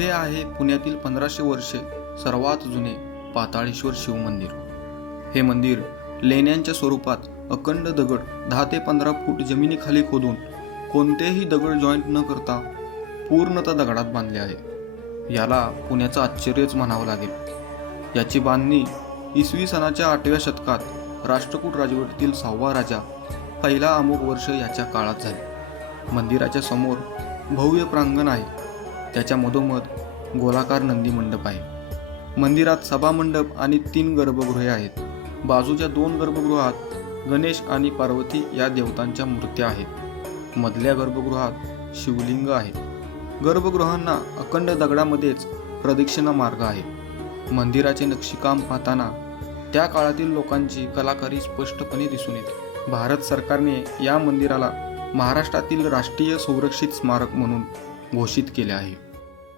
हे आहे पुण्यातील 1500 वर्षे सर्वात जुने पाताळेश्वर शिव मंदिर। हे मंदिर लेण्यांच्या स्वरूपात अखंड दगड 10 ते 15 फूट जमिनीखाली खोदून कोणतेही दगड जॉईंट न करता पूर्णतः दगडात बांधले आहे। याला पुण्याचं आश्चर्यच म्हणावं लागेल। याची बांधणी इसवी सनाच्या 8व्या शतकात राष्ट्रकूट राजवटीतील 6वा राजा पहिला अमोघ वर्ष याच्या काळात झाले। मंदिराच्या समोर भव्य प्रांगण आहे, त्याच्या मधोमध गोलाकार नंदी मंडप आहे। मंदिरात सभामंडप आणि 3 गर्भगृहे आहेत। बाजूच्या 2 गर्भगृहात गणेश आणि पार्वती या देवतांच्या मूर्त्या आहेत। मधल्या गर्भगृहात शिवलिंग आहे। गर्भगृहांना अखंड दगडामध्येच प्रदक्षिणा मार्ग आहे। मंदिराचे नक्षीकाम पाहताना त्या काळातील लोकांची कलाकारी स्पष्टपणे दिसून येते। भारत सरकारने या मंदिराला महाराष्ट्रातील राष्ट्रीय संरक्षित स्मारक म्हणून घोषित केले आहे।